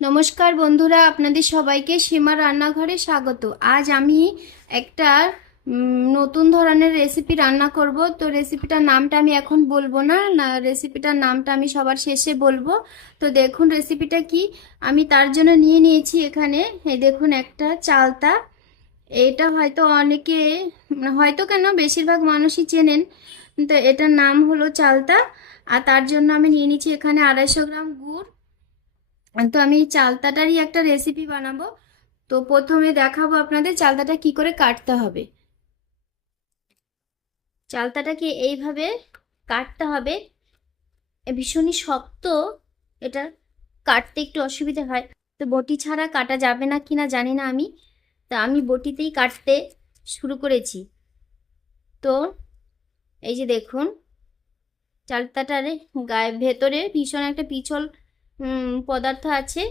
নমস্কার বন্ধুরা, আপনাদের সবাইকে সীমা রান্নাঘরে স্বাগত। আজ আমি একটা নতুন ধরনের রেসিপি রান্না করব। তো রেসিপিটার নামটা আমি এখন বলব না। রেসিপিটার নামটা আমি সবার শেষে বলব। তো দেখুন রেসিপিটা কি। আমি তার জন্য নিয়ে নিয়েছি এখানে, এই দেখুন একটা চালতা। এটা হয়তো অনেকে, হয়তো কেন বেশিরভাগ মানুষই চেনেন। তো এটার নাম হলো চালতা। আর তার জন্য আমি নিয়ে নিয়েছি এখানে আড়াইশো গ্রাম গুড়। তো আমি চালতাটারই একটা রেসিপি বানাবো। তো প্রথমে দেখাবো আপনাদের চালতাটা কি করে কাটতে হবে। চালতাটাকে এইভাবে কাটতে হবে। ভীষণই শক্ত। এটা কাটতে একটু অসুবিধা হয়। তো বটি ছাড়া কাটা যাবে না কিনা জানি না আমি। তা আমি বটিতেই কাটতে শুরু করেছি। তো এই যে দেখুন, চালতাটার গায়ে ভেতরে ভীষণ একটা পিছল পদার্থ আছে।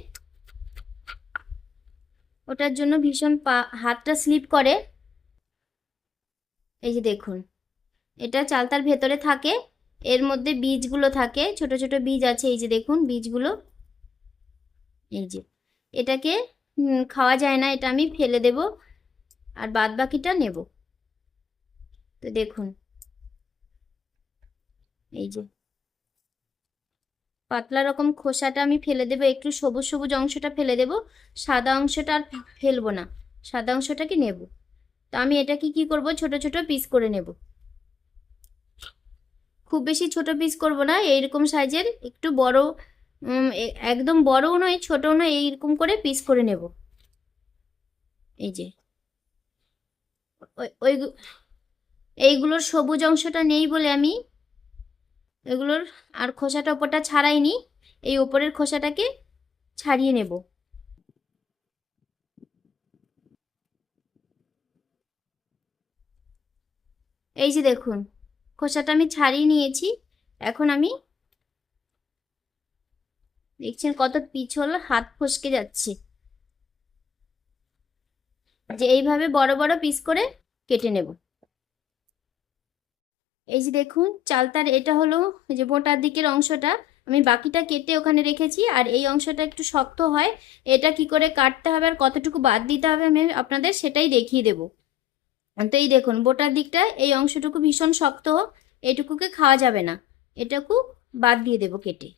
ওটার জন্য ভীষণ পা, হাতটা স্লিপ করে। এই যে দেখুন, এটা চালতার ভেতরে থাকে, এর মধ্যে বীজগুলো থাকে, ছোট ছোট বীজ আছে, এই যে দেখুন বীজগুলো। এই যে, এটাকে খাওয়া যায় না, এটা আমি ফেলে দেব, আর বাদ বাকিটা নেব। তো দেখুন, এই যে। পাতলা রকম খোসাটা আমি ফেলে দেবো, একটু সবুজ সবুজ অংশটা ফেলে দেবো, সাদা অংশটা আর ফেলব না, সাদা অংশটাকে নেব। তো আমি এটাকে কি করব, ছোট ছোট পিস করে নেব। খুব বেশি ছোট পিস করব না, এইরকম সাইজের, একটু বড় একদম বড়ও নয়, ছোটও নয়, এইরকম করে পিস করে নেব। এই যে। ওই এইগুলোর সবুজ অংশটা নেই বলে আমি এগুলোর আর খোসাটা ওপরটা ছাড়াইনি, এই ওপরের খোসাটাকে ছাড়িয়ে নেব। এই যে দেখুন, খোসাটা আমি ছাড়িয়ে নিয়েছি, এখন আমি দেখছেন কত পিছল হাত ফসকে যাচ্ছে। যে এইভাবে বড় বড় পিস করে কেটে নেব। এই যে দেখুন, চালতার এটা হলো যে মোটার দিকের অংশটা। আমি বাকিটা কেটে ওখানে রেখেছি, আর এই অংশটা একটু শক্ত হয়। এটা কি করে কাটতে হবে আর কতটুকু বাদ দিতে হবে আমি আপনাদের সেটাই দেখিয়ে দেব। তো এই দেখুন, বোটার দিকটা, এই অংশটুকু ভীষণ শক্ত, এটুকুকে খাওয়া যাবে না। এটাকু বাদ দিয়ে দেব কেটে।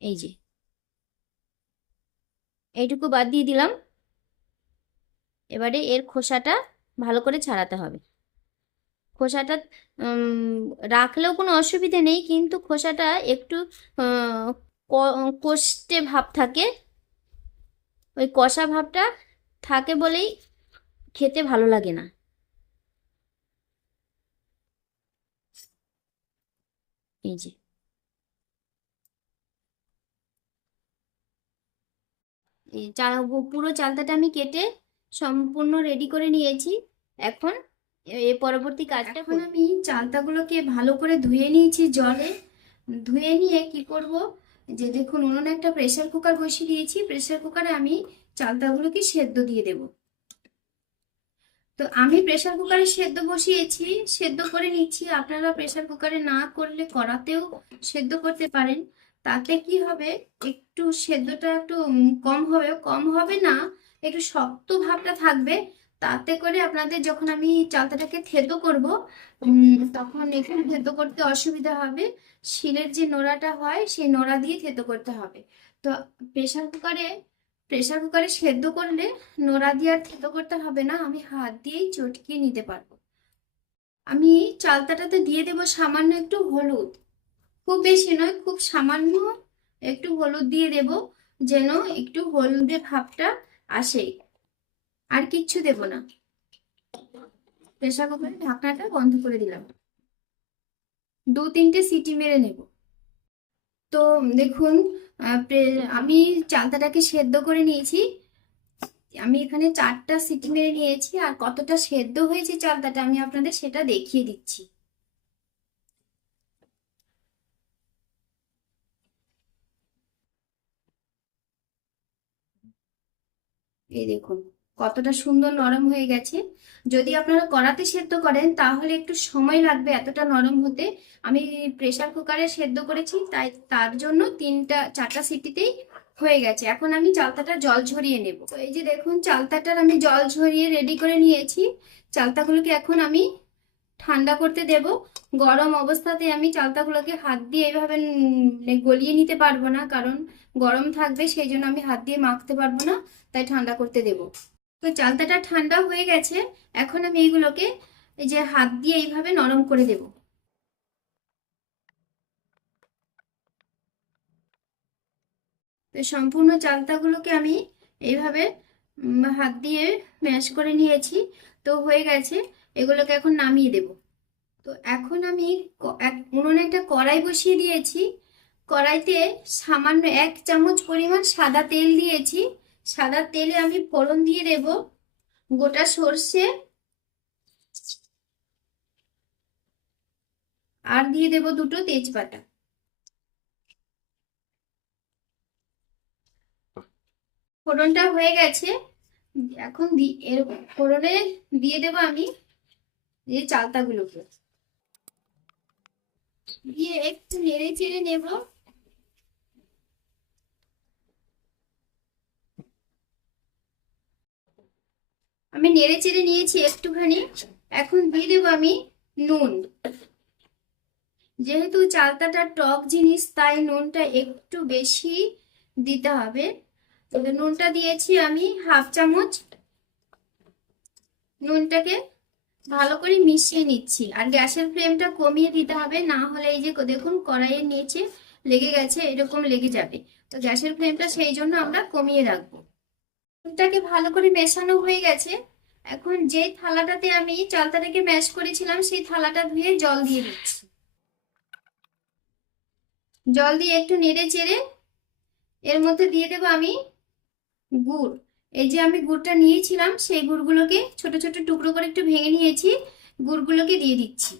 এই যে। এইটুকু বাদ দিয়ে দিলাম। এবারে এর খোসাটা ভালো করে ছাড়াতে হবে। খোসাটা রাখলেও কোনো অসুবিধে নেই, কিন্তু খোসাটা একটু কষ্টে ভাব থাকে। ওই কষা ভাবটা থাকে বলেই খেতে ভালো লাগে না। এই যে। চাল পুরো চালতাটা আমি কেটে সম্পূর্ণ রেডি করে নিয়েছি। এখন এ পরবর্তী কাজটা এখন আমি চালতাগুলোকে ভালো করে ধুয়ে নিয়েছি জলে। ধুয়ে নিয়ে কি করব? যে দেখুন উনুনে একটা প্রেসার কুকার বসিয়ে দিয়েছি। প্রেসার কুকারে আমি চালতাগুলোকে সেদ্ধ দিয়ে দেব। তো আমি প্রেসার কুকারে সেদ্ধ বসিয়েছি সেদ্ধ করে নিচ্ছি। আপনারা প্রেসার কুকারে না করলে কড়াতেও সেদ্ধ করতে পারেন। তাতে কি হবে? একটু সেদ্ধটা একটু কম হবে। কম হবে না একটু শক্ত ভাবটা থাকবে। তাতে করে আপনাদের যখন আমি চালতাটাকে থেতো করব তখন এখানে থেতো করতে অসুবিধা হবে। শিলের যে নোড়াটা হয় সেই নোড়া দিয়ে থেতো করতে হবে। তো প্রেসার কুকারে প্রেসার কুকারে সেদ্ধ করলে নোড়া দিয়ে আর থেতো করতে হবে না আমি হাত দিয়েই চটকিয়ে নিতে পারব। আমি চালতাটাতে দিয়ে দেবো সামান্য একটু হলুদ। খুব বেশি নয় খুব সামান্য একটু হলুদ দিয়ে দেব যেন একটু হলুদের ভাবটা আসে। আর কিচ্ছু দেব না। প্রেসার কুকারের ঢাকনাটা বন্ধ করে দিলাম। দু তিনটে সিটি মেরে নেব। তো দেখুন আমি চালতাটাকে সেদ্ধ করে নিয়েছি। আমি এখানে চারটা সিটি মেরে নিয়েছি আর কতটা সেদ্ধ হয়েছে চালতাটা আমি আপনাদের সেটা দেখিয়ে দিচ্ছি। এই দেখুন। কতটা সুন্দর নরম হয়ে গেছে। যদি আপনারা কড়াতে সেদ্ধ করেন, তাহলে একটু সময় লাগবে এতটা নরম হতে। আমি প্রেসার কুকারে সেদ্ধ করেছি, তাই তার জন্য তিনটা, চারটা সিটিতেই হয়ে গেছে। এখন আমি চালতাটা জল ঝরিয়ে নেব। তো এই যে দেখুন, চালতাটার আমি জল ঝরিয়ে রেডি করে নিয়েছি। চালতাগুলোকে এখন আমি ঠান্ডা করতে দেব। গরম অবস্থাতে আমি চালতাগুলোকে হাত দিয়ে এইভাবে গলিয়ে নিতে পারব না, কারণ গরম থাকবে, সেই জন্য আমি হাত দিয়ে মাখতে পারব না, তাই ঠান্ডা করতে দেব। তো চালতাটা ঠান্ডা হয়ে গেছে, এখন আমি এইগুলোকে এই যে হাত দিয়ে এইভাবে নরম করে দেব। তো সম্পূর্ণ চালতাগুলোকে আমি এইভাবে হাত দিয়ে ম্যাশ করে নিয়েছি। তো হয়ে গেছে, এগুলোকে এখন নামিয়ে দেব। তো এখন আমি উনুনে একটা কড়াই বসিয়ে দিয়েছি। কড়াইতে সামান্য এক চামচ পরিমাণ সাদা তেল দিয়েছি। সাদা তেলে আমি ফোড়ন দিয়ে দেব। গোটা সর্ষে আর দিয়ে দেব দুটো তেজপাতা। ফোড়নটা হয়ে গেছে। এখন এর ফোড়নে দিয়ে দেব আমি এই চালতাগুলোকে। দিয়ে একটু নেড়ে চেড়ে নেব। আমি নেড়ে চেড়ে নিয়েছি একটুখানি। এখন দিয়ে দেবো আমি নুন। যেহেতু চালতাটা টক জিনিস, তাই নুনটা একটু বেশি দিতে হবে। নুনটা দিয়েছি আমি হাফ চামচ। নুনটাকে ভালো করে মিশিয়ে নিচ্ছি। আর গ্যাসের ফ্লেমটা কমিয়ে দিতে হবে, না হলে এই যে দেখুন কড়াইয়ের নিচে লেগে গেছে, এরকম লেগে যাবে। তো গ্যাসের ফ্লেমটা সেই জন্য আমরা কমিয়ে রাখব। নুনটাকে ভালো করে মেশানো হয়ে গেছে। এখন যে থালাটাতে আমি চালতাটাকে ম্যাশ করেছিলাম, সেই থালাটা ধুয়ে জল দিয়ে দিচ্ছি। জল দিয়ে একটু নেড়ে চেড়ে এর মধ্যে দিয়ে দেবো আমি গুড়। এই যে আমি গুড়টা নিয়েছিলাম, সেই গুড়গুলোকে ছোট ছোট টুকরো করে একটু ভেঙে নিয়েছি, গুড়গুলোকে দিয়ে দিচ্ছি।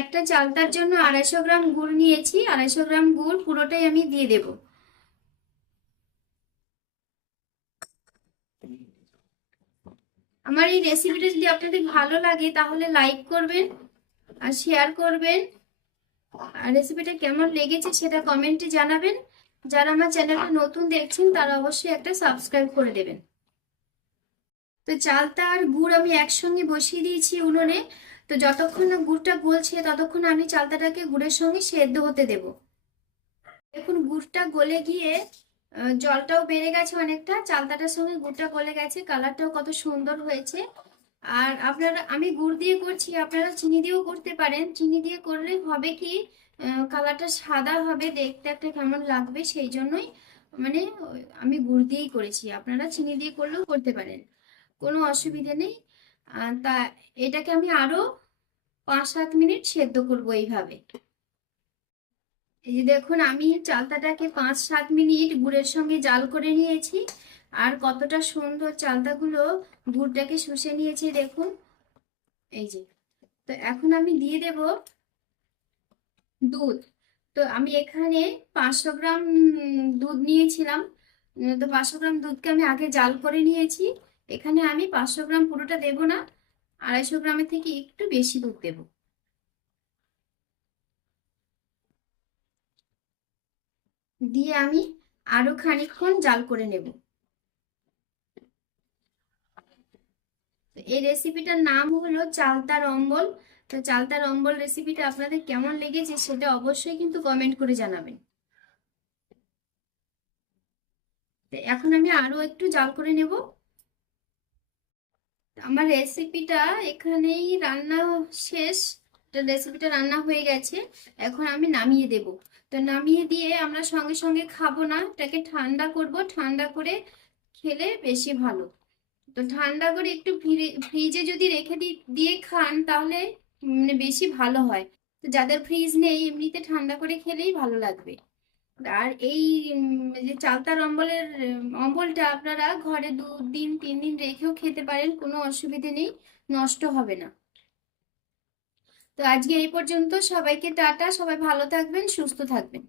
একটা চালতার জন্য আড়াইশো গ্রাম গুড় নিয়েছি, আড়াইশো গ্রাম গুড় পুরোটাই আমি দিয়ে দেব। আমার এই রেসিপিটা যদি আপনাদের ভালো লাগে, তাহলে লাইক করবেন আর শেয়ার করবেন। আর রেসিপিটা কেমন লেগেছে সেটা কমেন্টে জানাবেন। যারা আমার চ্যানেলটা নতুন দেখছেন, তারা অবশ্যই একটা সাবস্ক্রাইব করে দেবেন। তো চালতা আর গুড় আমি একসঙ্গে বসিয়ে দিয়েছি উনুনে। তো যতক্ষণ না গুড়টা গলছে, ততক্ষণ আমি চালতাটাকে গুড়ের সঙ্গে সেদ্ধ হতে দেব। দেখুন, গুড়টা গলে গিয়ে জলটাও বেড়ে গেছে অনেকটা, চালতাটার সঙ্গে গুড়টা গলে গেছে, কালারটাও কত সুন্দর হয়েছে। আর আপনারা, আমি গুড় দিয়ে করছি, আপনারা চিনি দিয়েও করতে পারেন। চিনি দিয়ে করলে হবে কি কালারটা সাদা হবে, দেখতে একটা কেমন লাগবে, সেই জন্যই মানে আমি গুড় দিয়েই করেছি। আপনারা চিনি দিয়ে করলেও করতে পারেন, কোনো অসুবিধে নেই। তা এটাকে আমি আরও পাঁচ সাত মিনিট সেদ্ধ করব এইভাবে। এই যে দেখুন, আমি চালতাটাকে পাঁচ সাত মিনিট গুড়ের সঙ্গে জাল করে নিয়েছি। আর কতটা সুন্দর চালতাগুলো গুড়টাকে শুষে নিয়েছি, দেখুন। এই যে, তো এখন আমি দিয়ে দেব দুধ। তো আমি এখানে পাঁচশো গ্রাম দুধ নিয়েছিলাম। তো পাঁচশো গ্রাম দুধকে আমি আগে জাল করে নিয়েছি। এখানে আমি পাঁচশো গ্রাম পুরোটা দেব না, আড়াইশো গ্রামের থেকে একটু বেশি দুধ দেব। দিয়ে আমি আরও খানিকক্ষণ জাল করে নেব। এই রেসিপিটার নাম হলো চালতার অম্বল। তো চালতার অম্বল রেসিপিটা আপনাদের কেমন লেগেছে সেটা অবশ্যই কিন্তু কমেন্ট করে জানাবেন। এখন আমি আরও একটু জাল করে নেব। আমার রেসিপিটা এখানেই রান্না শেষ। রেসিপিটা রান্না হয়ে গেছে। এখন আমি নামিয়ে দেব। তো নামিয়ে দিয়ে আমরা সঙ্গে সঙ্গে খাব না, এটাকে ঠান্ডা করব, ঠান্ডা করে খেলে বেশি ভালো। তো ঠান্ডা করে একটু ফ্রিজে যদি রেখে দিয়ে খান তাহলে মানে বেশি ভালো হয়। তো যাদের ফ্রিজ নেই এমনিতে ঠান্ডা করে খেলেই ভালো লাগবে। আর এই যে চালতার অম্বলের, অম্বলটা আপনারা ঘরে দু দিন তিন দিন রেখেও খেতে পারেন, কোনো অসুবিধে নেই, নষ্ট হবে না। তো আজকে এই পর্যন্ত সবাইকে টাটা সবাই ভালো থাকবেন সুস্থ থাকবেন।